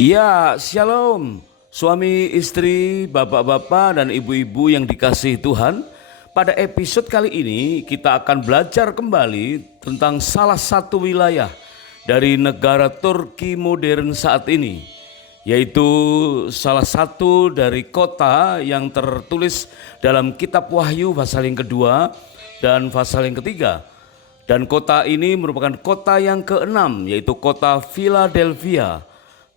Ya, shalom. Suami, istri, bapak-bapak, dan ibu-ibu yang dikasihi Tuhan. Pada episode kali ini kita akan belajar kembali tentang salah satu wilayah dari negara Turki modern saat ini, yaitu salah satu dari kota yang tertulis dalam kitab Wahyu pasal yang kedua dan pasal yang ketiga. Dan kota ini merupakan kota yang keenam, yaitu kota Philadelphia.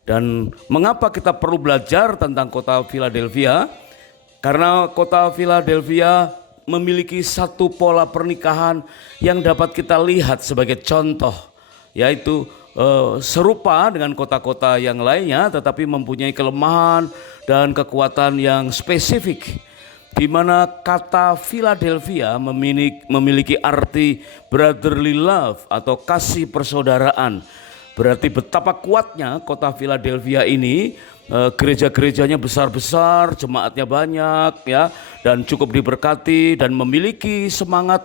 Dan mengapa kita perlu belajar tentang kota Philadelphia? Karena kota Philadelphia memiliki satu pola pernikahan yang dapat kita lihat sebagai contoh, yaitu serupa dengan kota-kota yang lainnya, tetapi mempunyai kelemahan dan kekuatan yang spesifik, di mana kata Philadelphia memiliki arti brotherly love atau kasih persaudaraan. Berarti betapa kuatnya kota Philadelphia ini, gereja-gerejanya besar-besar, jemaatnya banyak ya, dan cukup diberkati dan memiliki semangat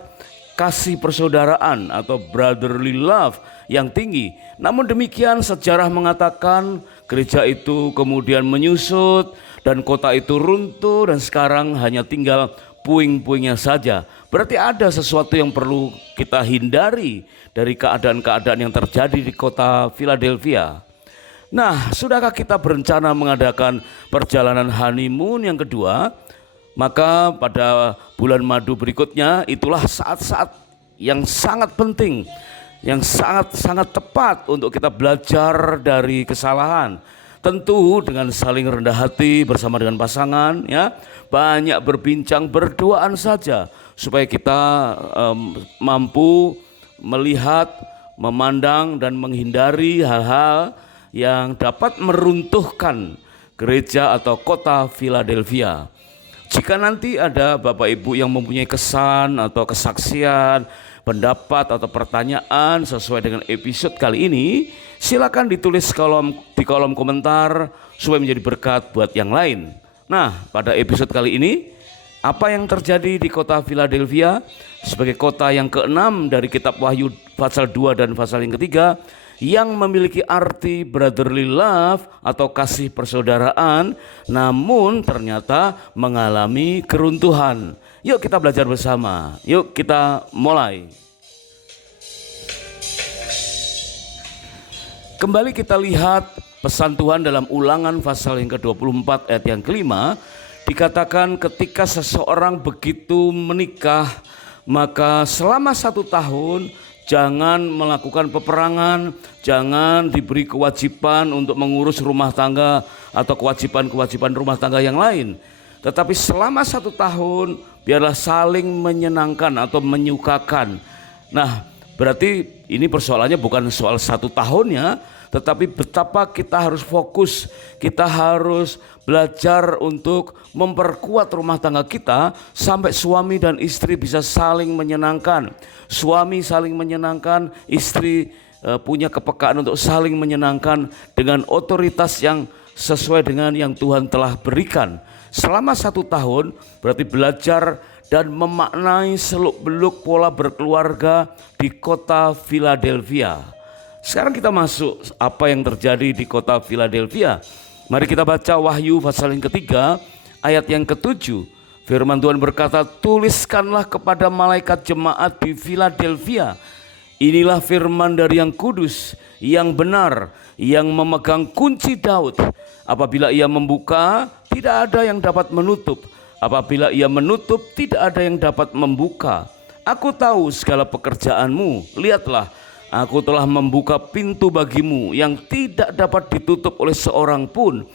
kasih persaudaraan atau brotherly love yang tinggi. Namun demikian sejarah mengatakan gereja itu kemudian menyusut dan kota itu runtuh dan sekarang hanya tinggal puing-puingnya saja. Berarti ada sesuatu yang perlu kita hindari dari keadaan-keadaan yang terjadi di kota Philadelphia. Nah, sudahkah kita berencana mengadakan perjalanan honeymoon yang kedua? Maka pada bulan madu berikutnya itulah saat-saat yang sangat penting, yang sangat-sangat tepat untuk kita belajar dari kesalahan. Tentu dengan saling rendah hati bersama dengan pasangan ya, banyak berbincang, berduaan saja supaya kita mampu melihat, memandang dan menghindari hal-hal yang dapat meruntuhkan gereja atau kota Philadelphia. Jika nanti ada Bapak Ibu yang mempunyai kesan atau kesaksian, pendapat atau pertanyaan sesuai dengan episode kali ini, silakan ditulis di kolom komentar supaya menjadi berkat buat yang lain. Nah, pada episode kali ini, apa yang terjadi di kota Philadelphia sebagai kota yang keenam dari kitab Wahyu pasal 2 dan pasal yang ketiga, yang memiliki arti brotherly love atau kasih persaudaraan, namun ternyata mengalami keruntuhan. Yuk kita belajar bersama, yuk kita mulai. Kembali kita lihat pesan Tuhan dalam Ulangan pasal yang ke-24 ayat yang kelima. Dikatakan ketika seseorang begitu menikah, maka selama 1 tahun jangan melakukan peperangan, jangan diberi kewajiban untuk mengurus rumah tangga atau kewajiban-kewajiban rumah tangga yang lain. Tetapi selama 1 tahun biarlah saling menyenangkan atau menyukakan. Nah, berarti ini persoalannya bukan soal 1 tahunnya, tetapi betapa kita harus fokus, kita harus belajar untuk memperkuat rumah tangga kita sampai suami dan istri bisa saling menyenangkan. Suami saling menyenangkan, istri punya kepekaan untuk saling menyenangkan dengan otoritas yang sesuai dengan yang Tuhan telah berikan. Selama 1 tahun berarti belajar dan memaknai seluk-beluk pola berkeluarga di kota Philadelphia. Sekarang kita masuk apa yang terjadi di kota Philadelphia. Mari kita baca Wahyu pasal yang ketiga ayat yang ke-7. Firman Tuhan berkata, tuliskanlah kepada malaikat jemaat di Philadelphia, inilah firman dari yang kudus, yang benar, yang memegang kunci Daud. Apabila ia membuka, tidak ada yang dapat menutup. Apabila ia menutup, tidak ada yang dapat membuka. Aku tahu segala pekerjaanmu, lihatlah, aku telah membuka pintu bagimu yang tidak dapat ditutup oleh seorang pun.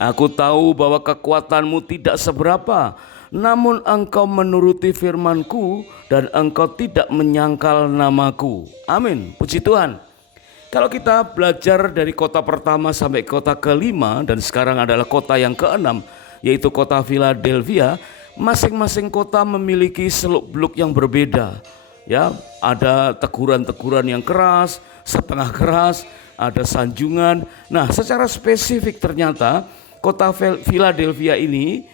Aku tahu bahwa kekuatanmu tidak seberapa, namun engkau menuruti firmanku dan engkau tidak menyangkal namaku. Amin, puji Tuhan. Kalau kita belajar dari kota pertama sampai kota kelima dan sekarang adalah kota yang keenam, yaitu kota Philadelphia, masing-masing kota memiliki seluk-beluk yang berbeda. Ya, ada teguran-teguran yang keras, setengah keras, ada sanjungan. Nah, secara spesifik ternyata kota Philadelphia ini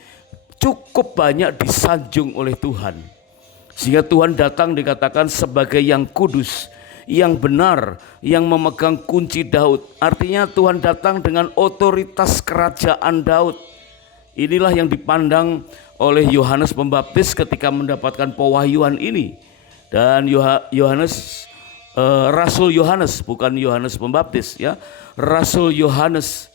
cukup banyak disanjung oleh Tuhan. Sehingga Tuhan datang dikatakan sebagai yang kudus, yang benar, yang memegang kunci Daud. Artinya Tuhan datang dengan otoritas kerajaan Daud. Inilah yang dipandang oleh Yohanes Pembaptis ketika mendapatkan pewahyuan ini. Dan Rasul Yohanes, bukan Yohanes Pembaptis ya. Rasul Yohanes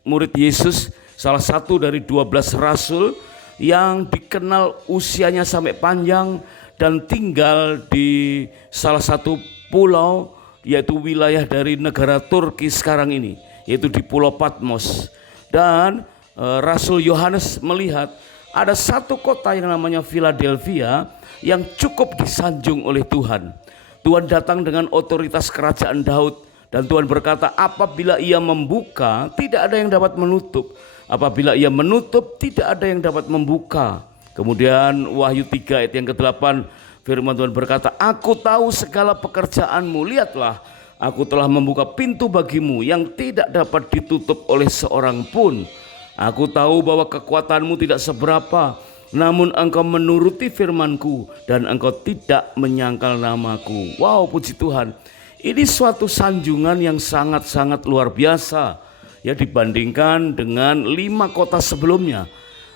murid Yesus, salah satu dari 12 rasul yang dikenal usianya sampai panjang dan tinggal di salah satu pulau, yaitu wilayah dari negara Turki sekarang ini, yaitu di Pulau Patmos. Dan Rasul Yohanes melihat ada satu kota yang namanya Philadelphia yang cukup disanjung oleh Tuhan. Tuhan datang dengan otoritas kerajaan Daud, dan Tuhan berkata, apabila ia membuka, tidak ada yang dapat menutup. Apabila ia menutup, tidak ada yang dapat membuka. Kemudian Wahyu 3 ayat yang ke-8, firman Tuhan berkata, aku tahu segala pekerjaanmu, lihatlah, aku telah membuka pintu bagimu yang tidak dapat ditutup oleh seorang pun. Aku tahu bahwa kekuatanmu tidak seberapa, namun engkau menuruti firmanku dan engkau tidak menyangkal namaku. Wow, puji Tuhan. Ini suatu sanjungan yang sangat-sangat luar biasa ya, dibandingkan dengan 5 kota sebelumnya.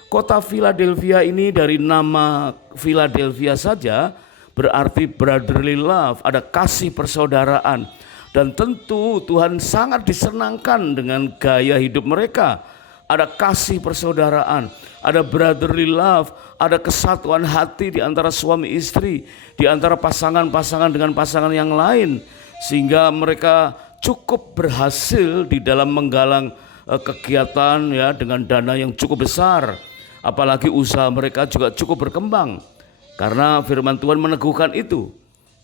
Kota Philadelphia ini dari nama Philadelphia saja berarti brotherly love, ada kasih persaudaraan. Dan tentu Tuhan sangat disenangkan dengan gaya hidup mereka. Ada kasih persaudaraan, ada brotherly love, ada kesatuan hati di antara suami istri, di antara pasangan-pasangan dengan pasangan yang lain. Sehingga mereka cukup berhasil di dalam menggalang kegiatan ya, dengan dana yang cukup besar. Apalagi usaha mereka juga cukup berkembang. Karena firman Tuhan meneguhkan itu.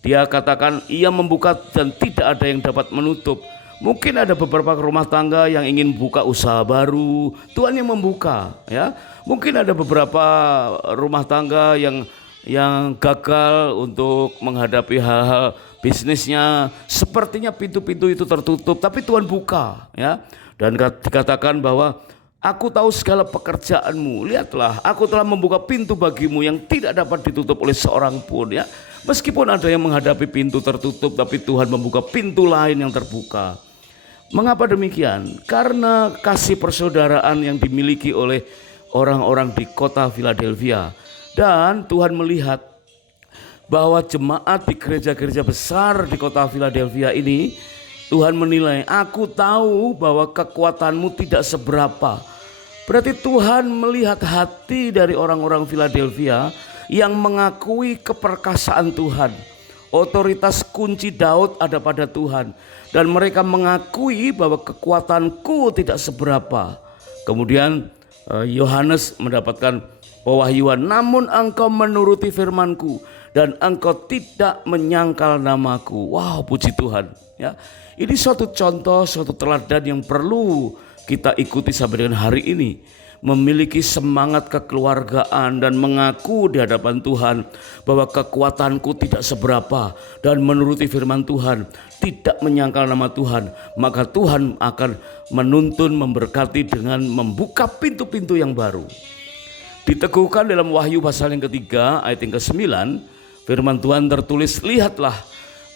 Dia katakan ia membuka dan tidak ada yang dapat menutup. Mungkin ada beberapa rumah tangga yang ingin buka usaha baru, Tuhan yang membuka ya. Mungkin ada beberapa rumah tangga yang gagal untuk menghadapi hal-hal bisnisnya, sepertinya pintu-pintu itu tertutup, tapi Tuhan buka ya. Dan dikatakan bahwa aku tahu segala pekerjaanmu, lihatlah aku telah membuka pintu bagimu yang tidak dapat ditutup oleh seorang pun ya. Meskipun ada yang menghadapi pintu tertutup, tapi Tuhan membuka pintu lain yang terbuka. Mengapa demikian? Karena kasih persaudaraan yang dimiliki oleh orang-orang di kota Philadelphia. Dan Tuhan melihat bahwa jemaat di gereja-gereja besar di kota Philadelphia ini, Tuhan menilai, aku tahu bahwa kekuatanmu tidak seberapa. Berarti Tuhan melihat hati dari orang-orang Philadelphia yang mengakui keperkasaan Tuhan. Otoritas kunci Daud ada pada Tuhan. Dan mereka mengakui bahwa kekuatanku tidak seberapa. Kemudian Yohanes mendapatkan pewahyuan, namun engkau menuruti firmanku dan engkau tidak menyangkal namaku. Wow, puji Tuhan ya. Ini suatu contoh, suatu teladan yang perlu kita ikuti sampai dengan hari ini. Memiliki semangat kekeluargaan dan mengaku di hadapan Tuhan bahwa kekuatanku tidak seberapa, dan menuruti firman Tuhan, tidak menyangkal nama Tuhan, maka Tuhan akan menuntun, memberkati dengan membuka pintu-pintu yang baru. Diteguhkan dalam Wahyu pasal yang ketiga ayat yang ke-9, firman Tuhan tertulis, lihatlah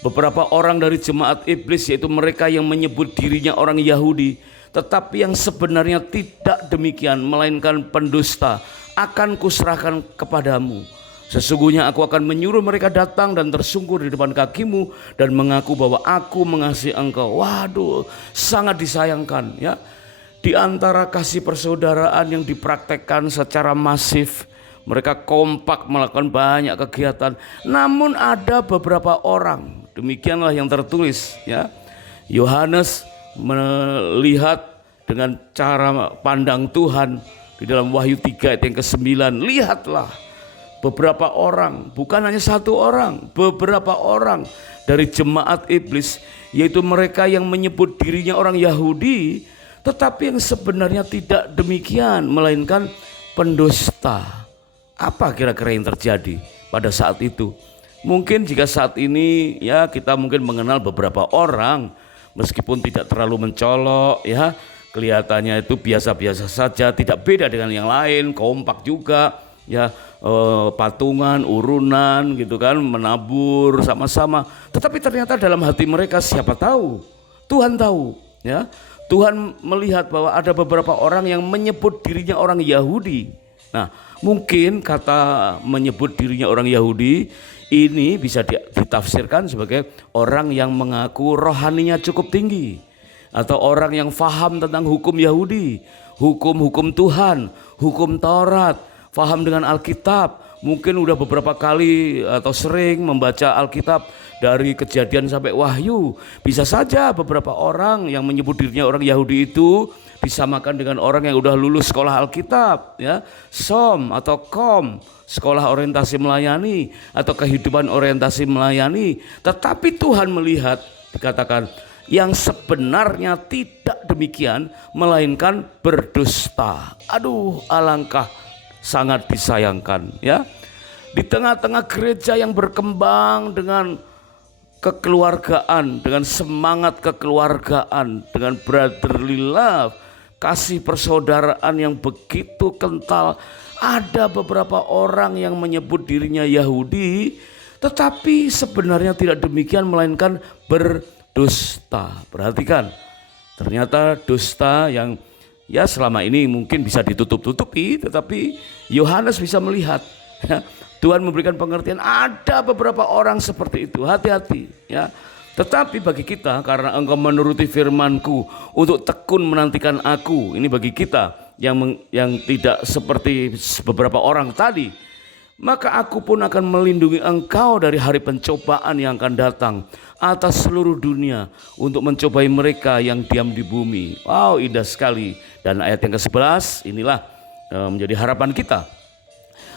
beberapa orang dari jemaat iblis, yaitu mereka yang menyebut dirinya orang Yahudi tetapi yang sebenarnya tidak demikian, melainkan pendusta, akan kuserahkan kepadamu. Sesungguhnya aku akan menyuruh mereka datang dan tersungkur di depan kakimu dan mengaku bahwa aku mengasihi engkau. Waduh, sangat disayangkan ya. Di antara kasih persaudaraan yang dipraktekkan secara masif, mereka kompak melakukan banyak kegiatan. Namun ada beberapa orang, demikianlah yang tertulis ya. Yohanes melihat dengan cara pandang Tuhan di dalam Wahyu 3 ayat yang ke-9, lihatlah beberapa orang, bukan hanya satu orang, beberapa orang dari jemaat iblis, yaitu mereka yang menyebut dirinya orang Yahudi tetapi yang sebenarnya tidak demikian, melainkan pendusta. Apa kira-kira yang terjadi pada saat itu? Mungkin jika saat ini ya kita mungkin mengenal beberapa orang, meskipun tidak terlalu mencolok ya, kelihatannya itu biasa-biasa saja, tidak beda dengan yang lain, kompak juga ya patungan, urunan gitu kan, menabur sama-sama. Tetapi ternyata dalam hati mereka siapa tahu, Tuhan tahu, ya. Tuhan melihat bahwa ada beberapa orang yang menyebut dirinya orang Yahudi. Nah, mungkin kata menyebut dirinya orang Yahudi ini bisa ditafsirkan sebagai orang yang mengaku rohaninya cukup tinggi, atau orang yang faham tentang hukum Yahudi, hukum-hukum Tuhan, hukum Taurat, faham dengan Alkitab, mungkin udah beberapa kali atau sering membaca Alkitab dari Kejadian sampai Wahyu. Bisa saja beberapa orang yang menyebut dirinya orang Yahudi itu disamakan dengan orang yang udah lulus sekolah Alkitab, ya, SOM atau KOM, sekolah orientasi melayani atau kehidupan orientasi melayani. Tetapi Tuhan melihat, dikatakan, yang sebenarnya tidak demikian, melainkan berdusta. Aduh, alangkah sangat disayangkan, ya. Di tengah-tengah gereja yang berkembang dengan kekeluargaan, dengan semangat kekeluargaan, dengan brotherly love, kasih persaudaraan yang begitu kental, ada beberapa orang yang menyebut dirinya Yahudi, tetapi sebenarnya tidak demikian, melainkan berdusta. Perhatikan, ternyata dusta yang ya selama ini mungkin bisa ditutup-tutupi, tetapi Yohanes bisa melihat, ya, Tuhan memberikan pengertian, ada beberapa orang seperti itu, hati-hati, ya. Tetapi bagi kita, karena engkau menuruti firman-Ku untuk tekun menantikan Aku, ini bagi kita yang tidak seperti beberapa orang tadi, maka Aku pun akan melindungi engkau dari hari pencobaan yang akan datang atas seluruh dunia untuk mencobai mereka yang diam di bumi. Wow, indah sekali. Dan ayat yang ke-11 inilah menjadi harapan kita.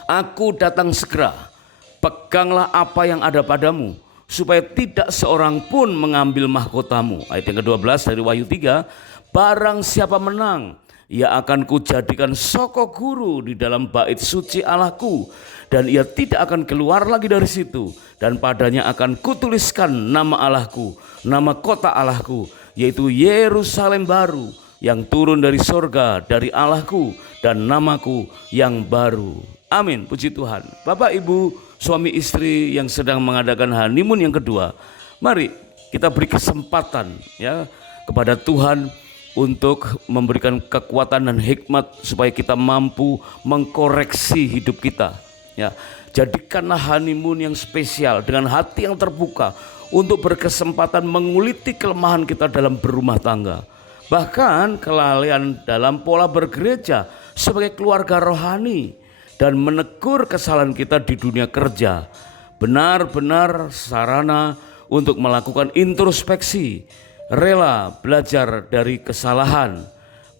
Aku datang segera, peganglah apa yang ada padamu, supaya tidak seorang pun mengambil mahkotamu. Ayat yang ke-12 dari Wahyu 3, barang siapa menang, ia akan kujadikan soko guru di dalam bait suci Allahku, dan ia tidak akan keluar lagi dari situ, dan padanya akan kutuliskan nama Allahku, nama kota Allahku, yaitu Yerusalem baru, yang turun dari sorga dari Allahku, dan namaku yang baru. Amin, puji Tuhan. Bapak, Ibu, suami istri yang sedang mengadakan honeymoon yang kedua, mari kita beri kesempatan, ya, kepada Tuhan untuk memberikan kekuatan dan hikmat supaya kita mampu mengkoreksi hidup kita, ya. Jadikanlah honeymoon yang spesial dengan hati yang terbuka untuk berkesempatan menguliti kelemahan kita dalam berumah tangga, bahkan kelalaian dalam pola bergereja sebagai keluarga rohani, dan menegur kesalahan kita di dunia kerja. Benar-benar sarana untuk melakukan introspeksi, rela belajar dari kesalahan.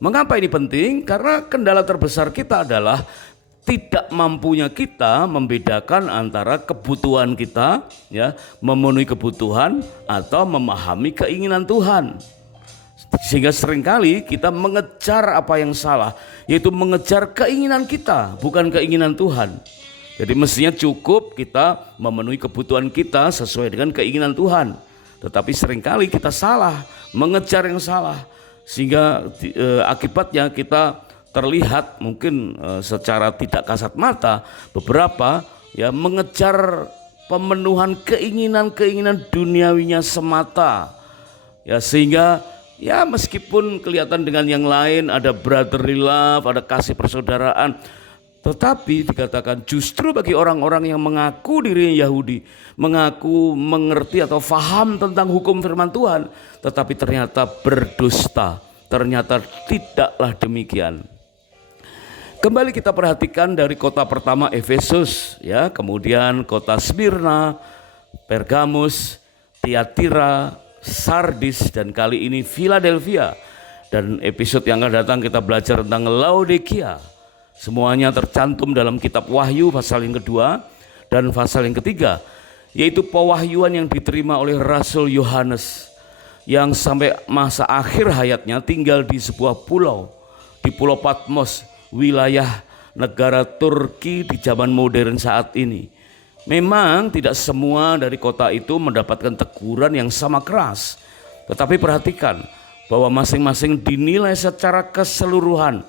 Mengapa ini penting? Karena kendala terbesar kita adalah tidak mampunya kita membedakan antara kebutuhan kita, ya, memenuhi kebutuhan atau memahami keinginan Tuhan. Sehingga seringkali kita mengejar apa yang salah, yaitu mengejar keinginan kita, bukan keinginan Tuhan. Jadi mestinya cukup kita memenuhi kebutuhan kita sesuai dengan keinginan Tuhan. Tetapi seringkali kita salah, mengejar yang salah, sehingga akibatnya kita terlihat mungkin secara tidak kasat mata beberapa, ya, mengejar pemenuhan keinginan-keinginan duniawinya semata, ya, sehingga ya meskipun kelihatan dengan yang lain ada brotherly love, ada kasih persaudaraan, tetapi dikatakan justru bagi orang-orang yang mengaku dirinya Yahudi, mengaku mengerti atau faham tentang hukum firman Tuhan, tetapi ternyata berdusta, ternyata tidaklah demikian. Kembali kita perhatikan dari kota pertama Efesus, ya, kemudian kota Smyrna, Pergamus, Tiatira, Sardis, dan kali ini Philadelphia. Dan episode yang akan datang kita belajar tentang Laodikia. Semuanya tercantum dalam kitab Wahyu pasal yang kedua dan pasal yang ketiga, yaitu pewahyuan yang diterima oleh Rasul Yohanes yang sampai masa akhir hayatnya tinggal di sebuah pulau, di Pulau Patmos, wilayah negara Turki di zaman modern saat ini. Memang tidak semua dari kota itu mendapatkan teguran yang sama keras, tetapi perhatikan bahwa masing-masing dinilai secara keseluruhan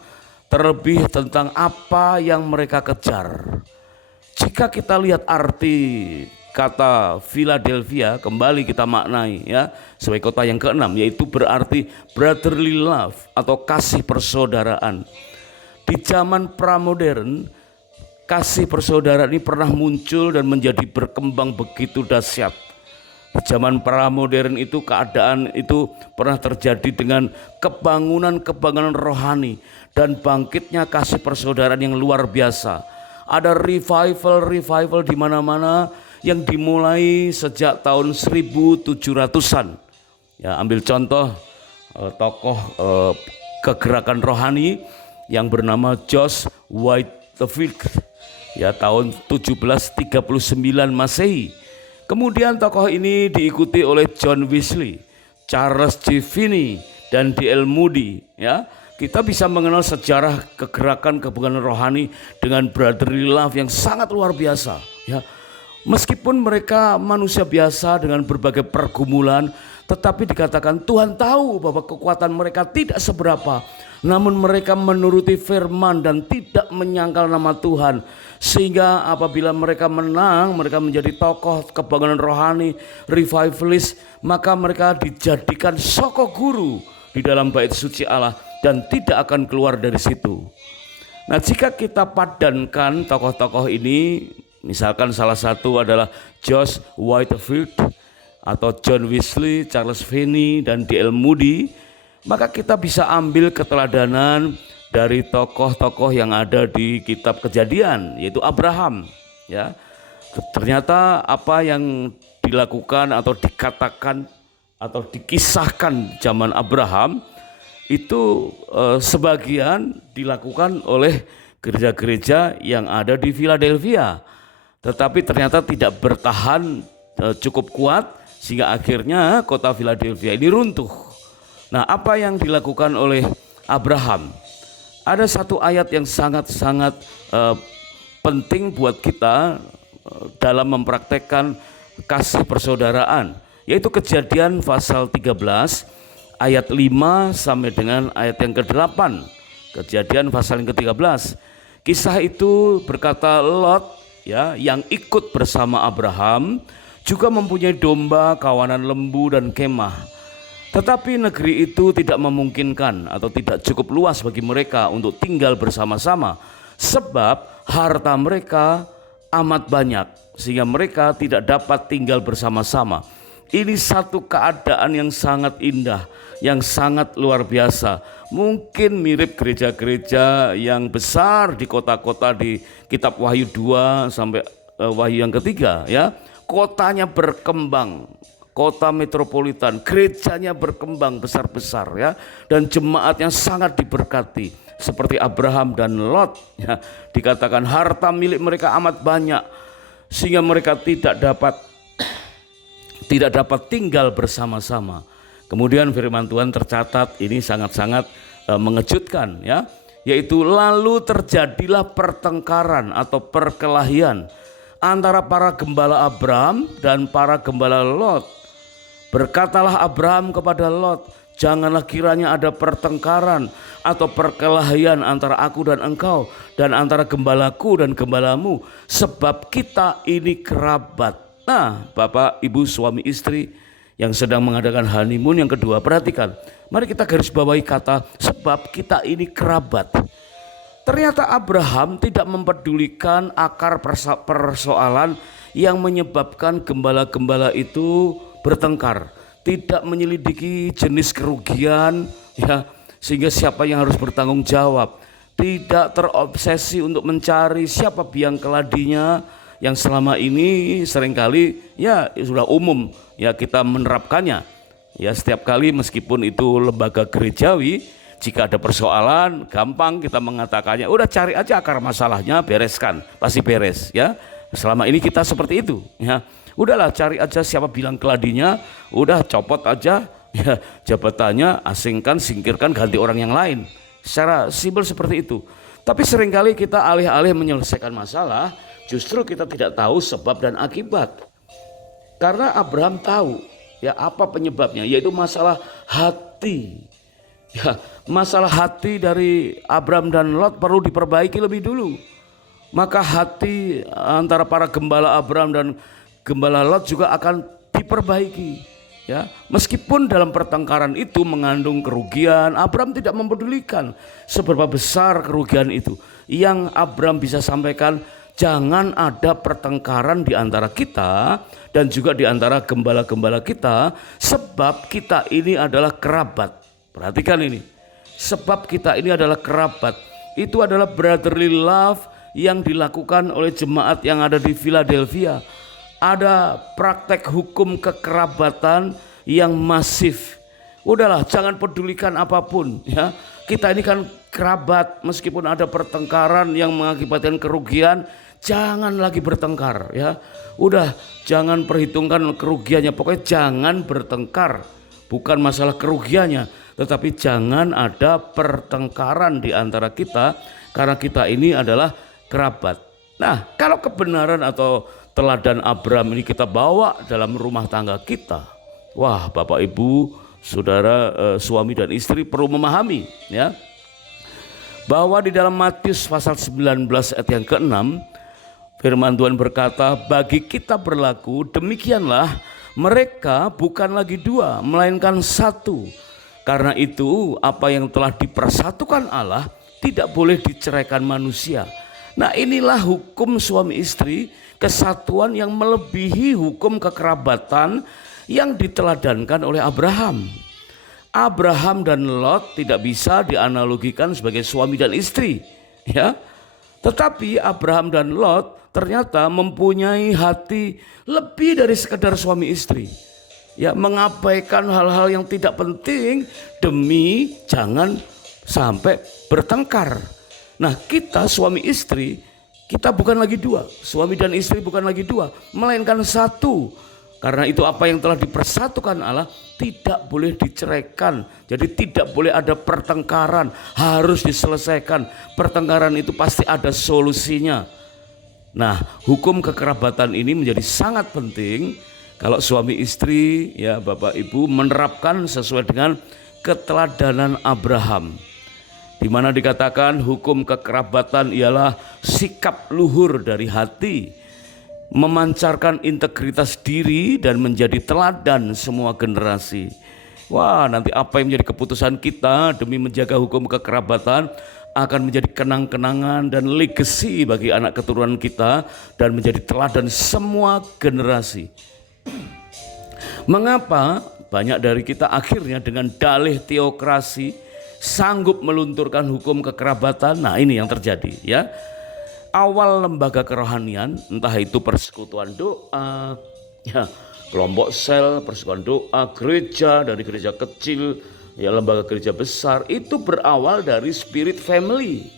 terlebih tentang apa yang mereka kejar. Jika kita lihat arti kata Philadelphia, kembali kita maknai ya sebagai kota yang keenam, yaitu berarti brotherly love atau kasih persaudaraan. Di zaman pramodern, kasih persaudaraan ini pernah muncul dan menjadi berkembang begitu dahsyat. Di zaman pramodern itu keadaan itu pernah terjadi dengan kebangunan rohani dan bangkitnya kasih persaudaraan yang luar biasa. Ada revival di mana-mana yang dimulai sejak tahun 1700-an. Ya, ambil contoh tokoh kegerakan rohani yang bernama George Whitefield ya tahun 1739 Masehi. Kemudian tokoh ini diikuti oleh John Wesley, Charles G. Finney, dan D.L. Moody ya. Kita bisa mengenal sejarah kegerakan kebangunan rohani dengan brotherly love yang sangat luar biasa ya. Meskipun mereka manusia biasa dengan berbagai pergumulan, tetapi dikatakan Tuhan tahu bahwa kekuatan mereka tidak seberapa. Namun mereka menuruti firman dan tidak menyangkal nama Tuhan. Sehingga apabila mereka menang, mereka menjadi tokoh kebangunan rohani, revivalist, maka mereka dijadikan soko guru di dalam bait suci Allah dan tidak akan keluar dari situ. Nah, jika kita padankan tokoh-tokoh ini, misalkan salah satu adalah George Whitefield atau John Wesley, Charles Finney, dan D.L. Moody, maka kita bisa ambil keteladanan dari tokoh-tokoh yang ada di kitab Kejadian, yaitu Abraham ya. Ternyata apa yang dilakukan atau dikatakan atau dikisahkan zaman Abraham itu sebagian dilakukan oleh gereja-gereja yang ada di Philadelphia, tetapi ternyata tidak bertahan cukup kuat sehingga akhirnya kota Philadelphia ini runtuh. Nah, apa yang dilakukan oleh Abraham? Ada satu ayat yang sangat-sangat penting buat kita dalam mempraktekkan kasih persaudaraan, yaitu Kejadian pasal 13 ayat 5 sampai dengan ayat yang ke-8. Kejadian pasal yang ke-13. Kisah itu berkata Lot ya yang ikut bersama Abraham juga mempunyai domba, kawanan lembu dan kemah. Tetapi negeri itu tidak memungkinkan atau tidak cukup luas bagi mereka untuk tinggal bersama-sama, sebab harta mereka amat banyak sehingga mereka tidak dapat tinggal bersama-sama. Ini satu keadaan yang sangat indah, yang sangat luar biasa. Mungkin mirip gereja-gereja yang besar di kota-kota di kitab Wahyu 2 sampai Wahyu yang ketiga ya. Kotanya berkembang, kota metropolitan, gerejanya berkembang besar-besar ya, dan jemaatnya sangat diberkati seperti Abraham dan Lot ya. Dikatakan harta milik mereka amat banyak sehingga mereka tidak dapat tinggal bersama-sama. Kemudian firman Tuhan tercatat ini sangat-sangat mengejutkan ya, yaitu lalu terjadilah pertengkaran atau perkelahian antara para gembala Abraham dan para gembala Lot. Berkatalah Abraham kepada Lot, janganlah kiranya ada pertengkaran atau perkelahian antara aku dan engkau dan antara gembalaku dan gembalamu, sebab kita ini kerabat. Nah, Bapak, Ibu, suami istri yang sedang mengadakan honeymoon yang kedua, perhatikan. Mari kita garis bawahi kata sebab kita ini kerabat. Ternyata Abraham tidak mempedulikan akar persoalan yang menyebabkan gembala-gembala itu bertengkar. Tidak menyelidiki jenis kerugian ya, sehingga siapa yang harus bertanggung jawab. Tidak terobsesi untuk mencari siapa biang keladinya, yang selama ini seringkali ya sudah umum ya kita menerapkannya ya. Setiap kali meskipun itu lembaga gerejawi, jika ada persoalan gampang kita mengatakannya, udah cari aja akar masalahnya, bereskan, pasti beres ya. Selama ini kita seperti itu ya, udahlah cari aja siapa bilang keladinya, udah copot aja ya jabatannya, asingkan, singkirkan, ganti orang yang lain. Secara simpel seperti itu. Tapi seringkali kita alih-alih menyelesaikan masalah, justru kita tidak tahu sebab dan akibat. Karena Abraham tahu ya apa penyebabnya, yaitu masalah hati. Ya, masalah hati dari Abram dan Lot perlu diperbaiki lebih dulu. Maka hati antara para gembala Abram dan gembala Lot juga akan diperbaiki. Ya, meskipun dalam pertengkaran itu mengandung kerugian, Abram tidak mempedulikan seberapa besar kerugian itu. Yang Abram bisa sampaikan, jangan ada pertengkaran di antara kita dan juga di antara gembala-gembala kita, sebab kita ini adalah kerabat. Perhatikan ini, sebab kita ini adalah kerabat. Itu adalah brotherly love yang dilakukan oleh jemaat yang ada di Philadelphia. Ada praktek hukum kekerabatan yang masif. Udahlah, jangan pedulikan apapun ya. Kita ini kan kerabat, meskipun ada pertengkaran yang mengakibatkan kerugian, jangan lagi bertengkar ya. Udah, jangan perhitungkan kerugiannya, pokoknya jangan bertengkar. Bukan masalah kerugiannya, tetapi jangan ada pertengkaran di antara kita karena kita ini adalah kerabat. Nah, kalau kebenaran atau teladan Abram ini kita bawa dalam rumah tangga kita, wah Bapak Ibu, Saudara, suami dan istri perlu memahami ya, bahwa di dalam Matius pasal 19 ayat yang ke-6 firman Tuhan berkata, bagi kita berlaku demikianlah, mereka bukan lagi dua melainkan satu. Karena itu apa yang telah dipersatukan Allah tidak boleh diceraikan manusia. Nah, inilah hukum suami istri, kesatuan yang melebihi hukum kekerabatan yang diteladankan oleh Abraham. Abraham dan Lot tidak bisa dianalogikan sebagai suami dan istri, ya. Tetapi Abraham dan Lot ternyata mempunyai hati lebih dari sekedar suami istri. Ya, mengabaikan hal-hal yang tidak penting demi jangan sampai bertengkar. Nah, kita suami istri, kita bukan lagi dua. Suami dan istri bukan lagi dua, melainkan satu. Karena itu apa yang telah dipersatukan Allah tidak boleh diceraikan. Jadi tidak boleh ada pertengkaran, harus diselesaikan. Pertengkaran itu pasti ada solusinya. Nah, hukum kekerabatan ini menjadi sangat penting kalau suami istri ya Bapak Ibu menerapkan sesuai dengan keteladanan Abraham, di mana dikatakan hukum kekerabatan ialah sikap luhur dari hati, memancarkan integritas diri dan menjadi teladan semua generasi. Wah, nanti apa yang menjadi keputusan kita demi menjaga hukum kekerabatan akan menjadi kenang-kenangan dan legacy bagi anak keturunan kita dan menjadi teladan semua generasi. Mengapa banyak dari kita akhirnya dengan dalih teokrasi sanggup melunturkan hukum kekerabatan? Nah, ini yang terjadi ya. Awal lembaga kerohanian, entah itu persekutuan doa, ya, kelompok sel, persekutuan doa, gereja, dari gereja kecil, ya lembaga gereja besar, itu berawal dari spirit family.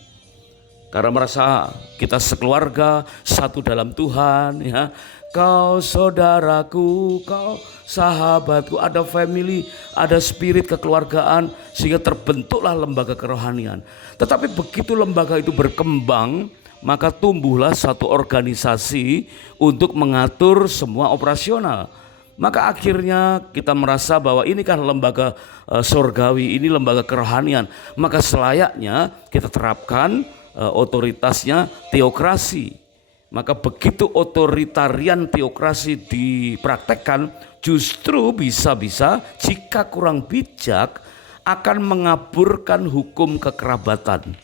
Karena merasa kita sekeluarga, satu dalam Tuhan ya. Kau saudaraku, kau sahabatku, ada family, ada spirit kekeluargaan, sehingga terbentuklah lembaga kerohanian. Tetapi begitu lembaga itu berkembang, maka tumbuhlah satu organisasi untuk mengatur semua operasional. Maka akhirnya kita merasa bahwa ini kan lembaga sorgawi, ini lembaga kerohanian. Maka selayaknya kita terapkan otoritasnya teokrasi. Maka begitu otoritarian teokrasi dipraktekkan, justru bisa-bisa jika kurang bijak akan mengaburkan hukum kekerabatan.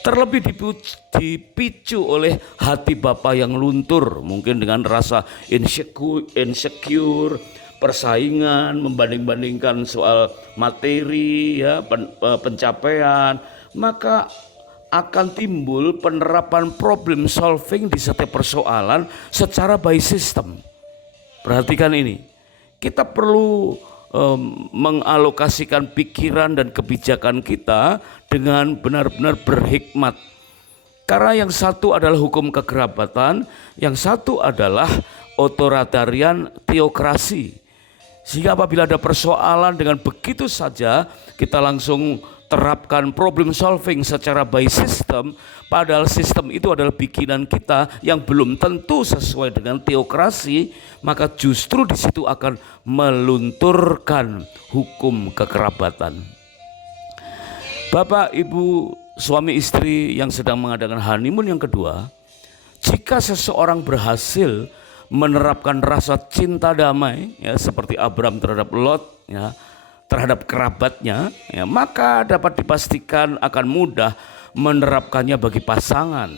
Terlebih dipicu oleh hati bapa yang luntur, mungkin dengan rasa insecure, persaingan, membanding-bandingkan soal materi, ya, pencapaian, maka akan timbul penerapan problem solving di setiap persoalan secara by system. Perhatikan ini, kita perlu mengalokasikan pikiran dan kebijakan kita dengan benar-benar berhikmat. Karena yang satu adalah hukum kekerabatan, yang satu adalah otoritarian teokrasi. Sehingga apabila ada persoalan dengan begitu saja kita langsung terapkan problem solving secara by system, padahal sistem itu adalah bikinan kita yang belum tentu sesuai dengan teokrasi, maka justru di situ akan melunturkan hukum kekerabatan. Bapak, Ibu, suami istri yang sedang mengadakan honeymoon yang kedua, jika seseorang berhasil menerapkan rasa cinta damai, ya, seperti Abram terhadap Lot, ya, terhadap kerabatnya, ya, maka dapat dipastikan akan mudah menerapkannya bagi pasangan.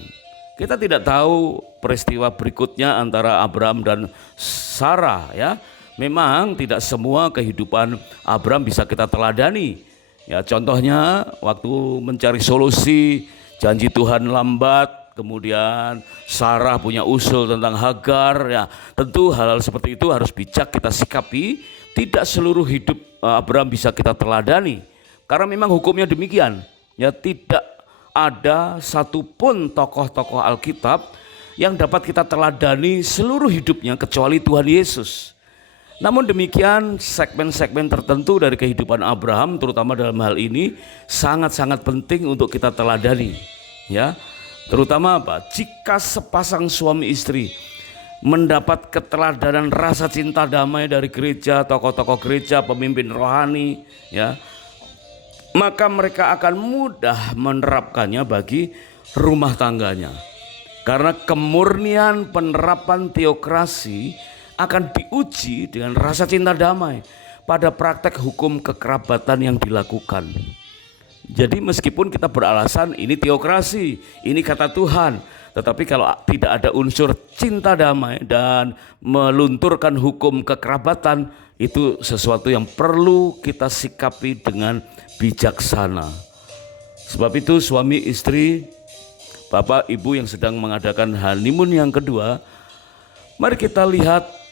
Kita tidak tahu peristiwa berikutnya antara Abram dan Sarah, ya. Memang tidak semua kehidupan Abram bisa kita teladani. Ya, contohnya waktu mencari solusi, janji Tuhan lambat, kemudian Sarah punya usul tentang Hagar, ya. Tentu hal-hal seperti itu harus bijak kita sikapi. Tidak seluruh hidup Abram bisa kita teladani, karena memang hukumnya demikian. Ya, tidak ada satupun tokoh-tokoh Alkitab yang dapat kita teladani seluruh hidupnya kecuali Tuhan Yesus. Namun demikian, segmen-segmen tertentu dari kehidupan Abraham, terutama dalam hal ini, sangat-sangat penting untuk kita teladani. Ya, terutama apa? Jika sepasang suami istri mendapat keteladanan rasa cinta damai dari gereja, tokoh-tokoh gereja, pemimpin rohani, ya, maka mereka akan mudah menerapkannya bagi rumah tangganya. Karena kemurnian penerapan teokrasi akan diuji dengan rasa cinta damai pada praktek hukum kekerabatan yang dilakukan. Jadi meskipun kita beralasan ini teokrasi, ini kata Tuhan, tetapi kalau tidak ada unsur cinta damai dan melunturkan hukum kekerabatan, itu sesuatu yang perlu kita sikapi dengan bijaksana. Sebab itu suami istri, Bapak Ibu yang sedang mengadakan honeymoon yang kedua, mari kita lihat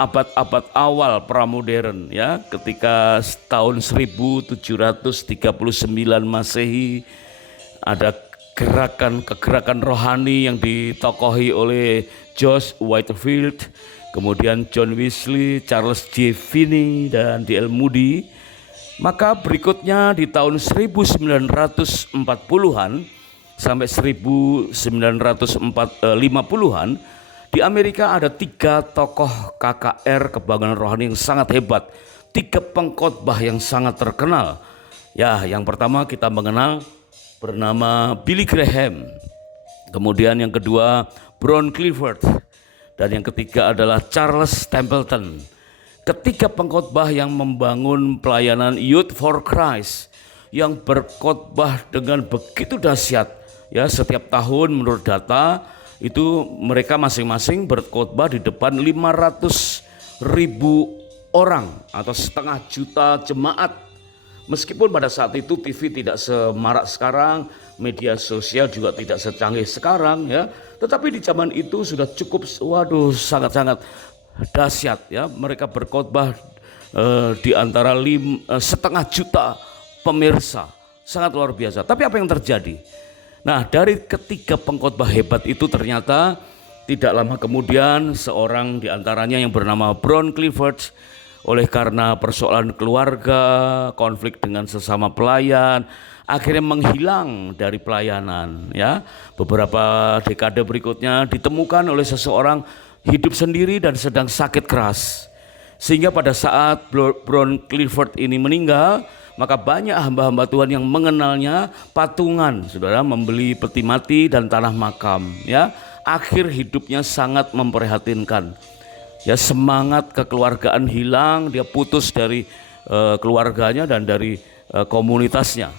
abad-abad awal pramodern, ya, ketika tahun 1739 Masehi ada kegerakan rohani yang ditokohi oleh George Whitefield, kemudian John Wesley, Charles J. Finney, dan D.L. Moody. Maka berikutnya di tahun 1940-an sampai 1950-an di Amerika ada 3 tokoh KKR kebanggaan rohani yang sangat hebat, 3 pengkhotbah yang sangat terkenal. Ya, yang pertama kita mengenal bernama Billy Graham, kemudian yang kedua Brown Clifford, dan yang ketiga adalah Charles Templeton. Ketiga pengkhotbah yang membangun pelayanan Youth for Christ yang berkhotbah dengan begitu dahsyat. Ya, setiap tahun menurut data itu mereka masing-masing berkhotbah di depan 500.000 orang atau setengah juta jemaat. Meskipun pada saat itu TV tidak semarak sekarang, media sosial juga tidak secanggih sekarang, ya, tetapi di zaman itu sudah cukup, sangat-sangat dahsyat, ya. Mereka berkhotbah di antara setengah juta pemirsa, sangat luar biasa. Tapi apa yang terjadi? Nah, dari ketiga pengkhotbah hebat itu ternyata tidak lama kemudian seorang di antaranya yang bernama Brown Clifford, oleh karena persoalan keluarga, konflik dengan sesama pelayan, akhirnya menghilang dari pelayanan, ya. Beberapa dekade berikutnya ditemukan oleh seseorang hidup sendiri dan sedang sakit keras. Sehingga pada saat Brown Clifford ini meninggal, maka banyak hamba-hamba Tuhan yang mengenalnya patungan, saudara, membeli peti mati dan tanah makam, ya. Akhir hidupnya sangat memprihatinkan. Ya, semangat kekeluargaan hilang, dia putus dari keluarganya dan dari komunitasnya.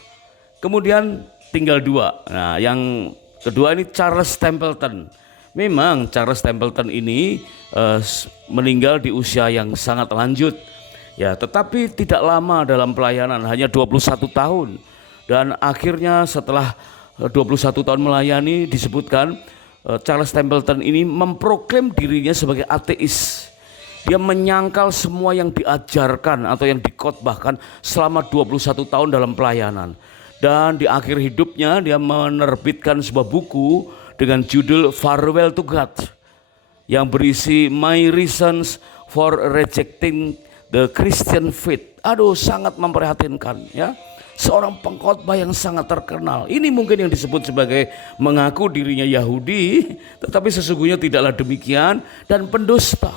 Kemudian tinggal 2. Nah, yang kedua ini Charles Templeton. Memang Charles Templeton ini meninggal di usia yang sangat lanjut. Ya, tetapi tidak lama dalam pelayanan, hanya 21 tahun. Dan akhirnya setelah 21 tahun melayani, disebutkan Charles Templeton ini memproklaim dirinya sebagai ateis. Dia menyangkal semua yang diajarkan atau yang dikhotbahkan selama 21 tahun dalam pelayanan. Dan di akhir hidupnya dia menerbitkan sebuah buku dengan judul Farewell to God, yang berisi My Reasons for Rejecting the Christian Faith. Aduh, sangat memprihatinkan, ya. Seorang pengkhotbah yang sangat terkenal. Ini mungkin yang disebut sebagai mengaku dirinya Yahudi, tetapi sesungguhnya tidaklah demikian dan pendusta.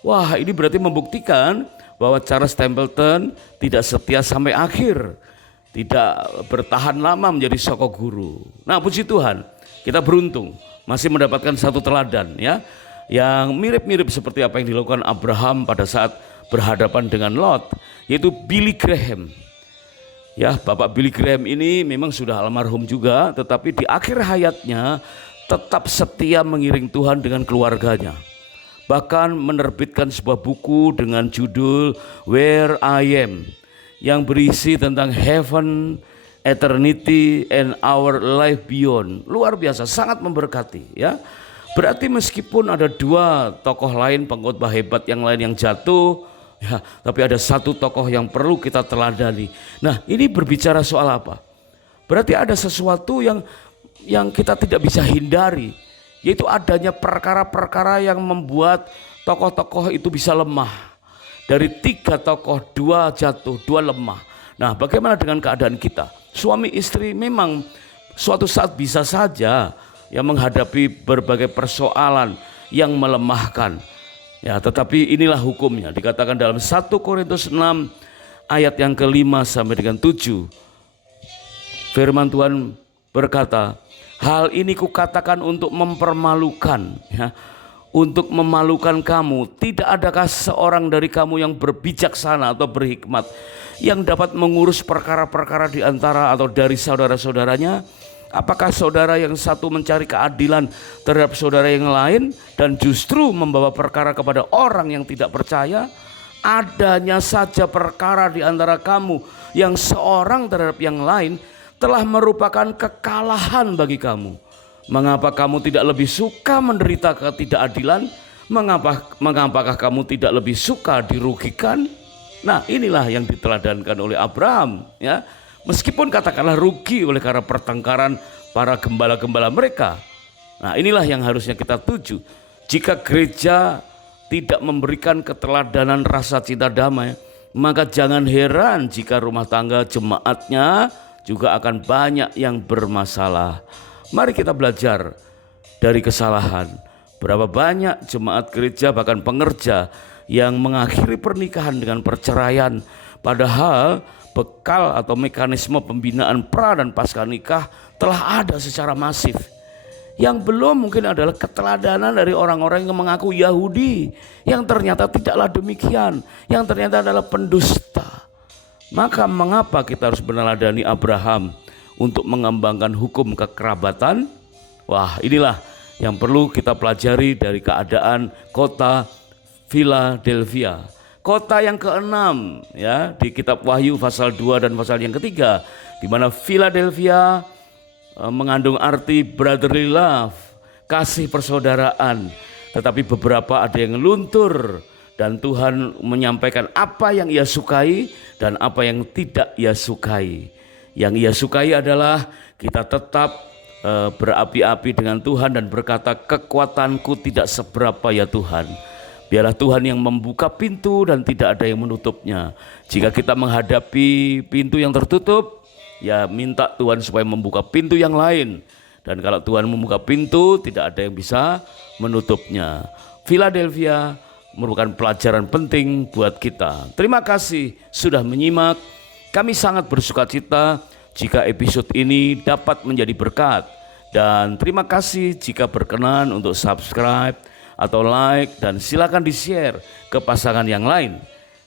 Wah, ini berarti membuktikan bahwa Charles Templeton tidak setia sampai akhir. tidak bertahan lama menjadi soko guru. Nah, puji Tuhan, kita beruntung masih mendapatkan satu teladan ya, yang mirip-mirip seperti apa yang dilakukan Abraham pada saat berhadapan dengan Lot, yaitu Billy Graham. Ya, Bapak Billy Graham ini memang sudah almarhum juga, tetapi di akhir hayatnya tetap setia mengiring Tuhan dengan keluarganya. Bahkan menerbitkan sebuah buku dengan judul Where I Am, yang berisi tentang heaven, eternity, and our life beyond. Luar biasa, sangat memberkati ya. Berarti meskipun ada dua tokoh lain, pengkhotbah hebat yang lain yang jatuh ya, tapi ada satu tokoh yang perlu kita teladani. Nah, ini berbicara soal apa? Berarti ada sesuatu yang kita tidak bisa hindari, yaitu adanya perkara-perkara yang membuat tokoh-tokoh itu bisa lemah. Dari 3 tokoh, 2 jatuh, 2 lemah. Nah, bagaimana dengan keadaan kita? Suami istri memang suatu saat bisa saja yang menghadapi berbagai persoalan yang melemahkan. Ya, tetapi inilah hukumnya. Dikatakan dalam 1 Korintus 6 ayat yang ke-5 sampai dengan 7. Firman Tuhan berkata, hal ini kukatakan untuk mempermalukan ya. Untuk memalukan kamu, tidak adakah seorang dari kamu yang berbijaksana atau berhikmat yang dapat mengurus perkara-perkara di antara atau dari saudara-saudaranya? Apakah saudara yang satu mencari keadilan terhadap saudara yang lain dan justru membawa perkara kepada orang yang tidak percaya? Adanya saja perkara di antara kamu yang seorang terhadap yang lain telah merupakan kekalahan bagi kamu. Mengapa kamu tidak lebih suka menderita ketidakadilan? Mengapakah kamu tidak lebih suka dirugikan? Nah, inilah yang diteladankan oleh Abraham ya. Meskipun katakanlah rugi oleh karena pertengkaran para gembala-gembala mereka. Nah, inilah yang harusnya kita tuju. Jika gereja tidak memberikan keteladanan rasa cinta damai, maka jangan heran jika rumah tangga jemaatnya juga akan banyak yang bermasalah. Mari kita belajar dari kesalahan. Berapa banyak jemaat gereja bahkan pengerja yang mengakhiri pernikahan dengan perceraian, padahal bekal atau mekanisme pembinaan pra dan pasca nikah telah ada secara masif. Yang belum mungkin adalah keteladanan dari orang-orang yang mengaku Yahudi, yang ternyata tidaklah demikian, yang ternyata adalah pendusta. Maka mengapa kita harus meneladani Abraham untuk mengembangkan hukum kekerabatan? Wah, inilah yang perlu kita pelajari dari keadaan kota Philadelphia. Kota yang keenam ya di kitab Wahyu pasal 2 dan pasal yang ketiga, di mana Philadelphia mengandung arti brotherly love, kasih persaudaraan. Tetapi beberapa ada yang luntur, dan Tuhan menyampaikan apa yang ia sukai dan apa yang tidak ia sukai. Yang ia sukai adalah kita tetap berapi-api dengan Tuhan dan berkata, kekuatanku tidak seberapa ya Tuhan. Biarlah Tuhan yang membuka pintu dan tidak ada yang menutupnya. Jika kita menghadapi pintu yang tertutup, ya minta Tuhan supaya membuka pintu yang lain. Dan kalau Tuhan membuka pintu, tidak ada yang bisa menutupnya. Philadelphia merupakan pelajaran penting buat kita. Terima kasih sudah menyimak. Kami sangat bersuka cita jika episode ini dapat menjadi berkat. Dan terima kasih jika berkenan untuk subscribe atau like, dan silakan di-share ke pasangan yang lain.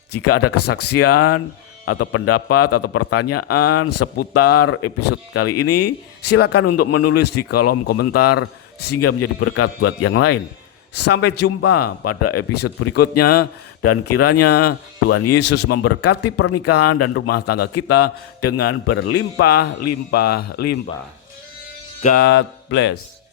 Jika ada kesaksian atau pendapat atau pertanyaan seputar episode kali ini, silakan untuk menulis di kolom komentar sehingga menjadi berkat buat yang lain. Sampai jumpa pada episode berikutnya, dan kiranya Tuhan Yesus memberkati pernikahan dan rumah tangga kita dengan berlimpah-limpah-limpah. God bless.